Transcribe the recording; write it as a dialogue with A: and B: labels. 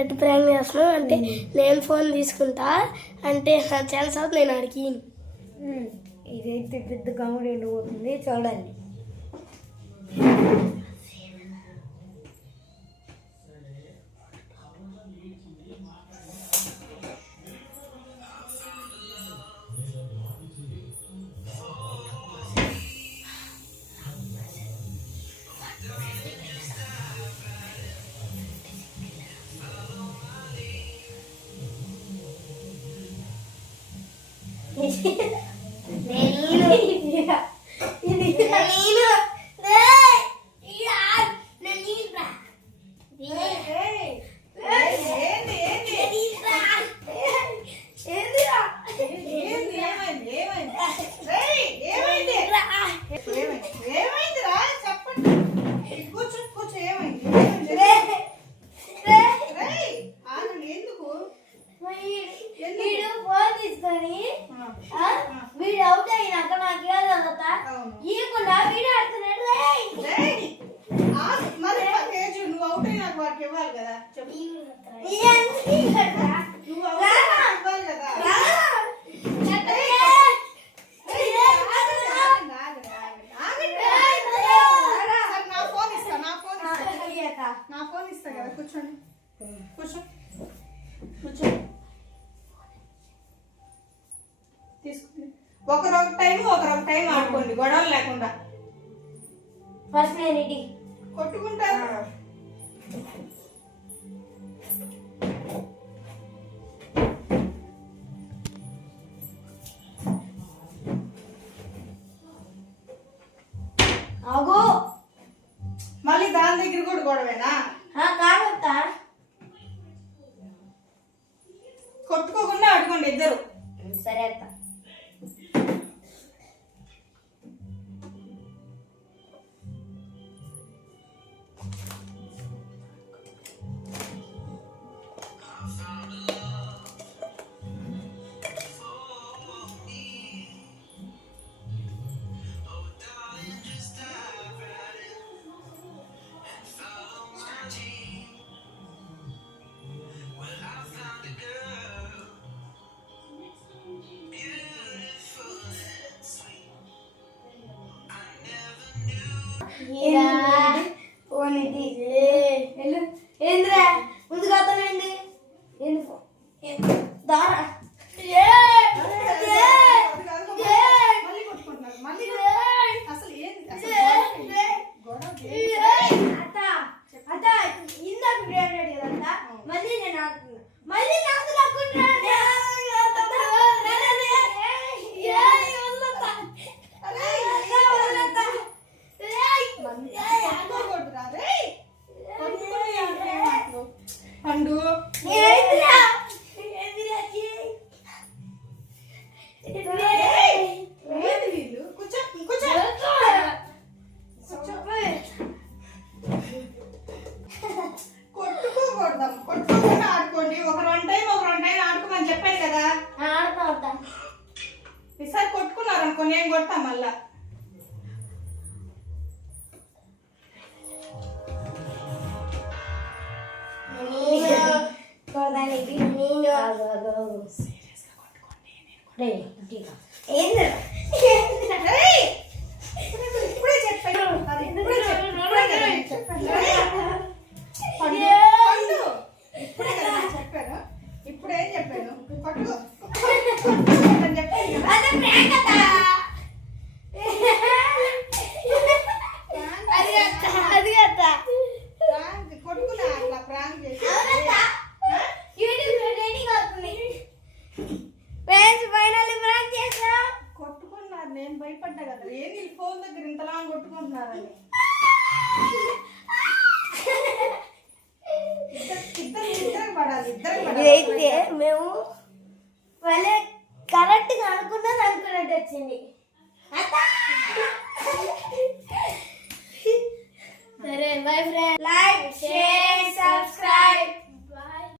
A: ఎట్టు ప్రాంక్ చేస్తున్నావు అంటే నేను ఫోన్ తీసుకుంటా. అంటే నా ఛాన్స్ అవుతుంది నేను అడిగి
B: ఇదైతే పెద్ద కామెడీ పోతుంది. చూడండి.
C: ఎందుకు
B: వీడు ఫోన్ తీసుకొని వీడు అవుట్ అయినాక నాకు
C: అవును.
B: ఇవ్వకుండా వీడు ఆడుతున్నాడు.
C: మరి కేజు? నువ్వు అవుట్ అయినాక వాడికి ఇవ్వాలి కదా? నువ్వు ఇవ్వాలి కదా. నా ఫోన్ ఇస్తా కదా కూర్చోండి. కూర్చో. కూర్చో. తీసుకుని ఒకరు ఒక టైం ఒకరు ఒక టైం ఆడుకోండి గొడవలు లేకుండా.
B: ఫస్ట్ నేను ఇటీ
C: కొట్టుకుంటారు
B: ఆగు.
C: మళ్ళీ దాని దగ్గర కూడా గొడవేనా?
B: కాదత్తా.
C: కొట్టుకోకుండా ఆడుకోండి ఇద్దరు.
B: సరే అత్త. నేను
C: కొడతా మళ్ళా.
B: నేను
C: భయపడ్డా కదా. ఏంది ఫోన్ దగ్గర ఇంతలా కొట్టుకుంటున్నారని? అయితే
B: మేము వాళ్ళే కరెక్ట్గా అనుకున్నది అనుకున్నట్టు వచ్చింది. సరే బై ఫ్రెండ్ లైక్ షేర్